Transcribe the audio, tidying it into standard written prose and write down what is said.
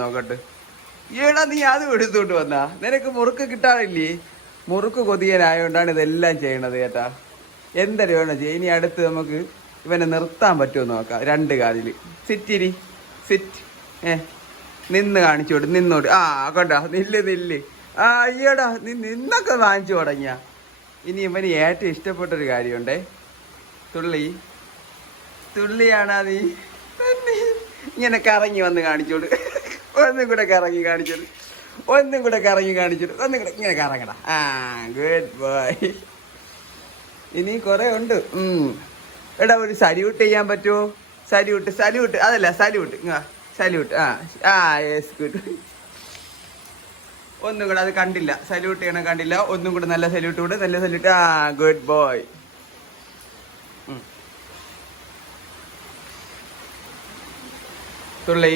നോക്കട്ടെ. ഈടാ നീ അത് എടുത്തോട്ട് വന്നാ? നിനക്ക് മുറുക്ക് കിട്ടാറില്ലേ? മുറുക്ക് കൊതിയനായോണ്ടാണ് ഇതെല്ലാം ചെയ്യണത് കേട്ടാ. എന്തൊരു വേണം ചെയ്യ. ഇനി അടുത്ത് നമുക്ക് ഇവനെ നിർത്താൻ പറ്റുമോ നോക്കാം. 2 കാലില് സിറ്റിരി സിറ്റ്. നിന്ന് കാണിച്ചോട്ട് നിന്നോട്ട്. കണ്ടാ നില്ല്. അയ്യടാ നീ നിന്നൊക്കെ വാങ്ങിച്ചു തുടങ്ങിയ. ഇനി ഇവന് ഏറ്റവും ഇഷ്ടപ്പെട്ടൊരു കാര്യമുണ്ടേ. തുള്ളിയാണാ നീ ഇങ്ങനെ കറങ്ങി വന്ന് കാണിച്ചോട്. ഒന്നും കൂടെ കറങ്ങി കാണിച്ചോട്. ഒന്നും കൂടെ ഇങ്ങനെ കറങ്ങടാ. Good boy. ഇനി കുറെ ഉണ്ട്. എടാ ഒരു സല്യൂട്ട് ചെയ്യാൻ പറ്റുമോ? സല്യൂട്ട് അതല്ല സല്യൂട്ട്. Yes good. ഒന്നും കൂടെ അത് കണ്ടില്ല. സല്യൂട്ട് ചെയ്യണം കണ്ടില്ല. ഒന്നും കൂടെ നല്ല സല്യൂട്ട്. Good boy. തുള്ളി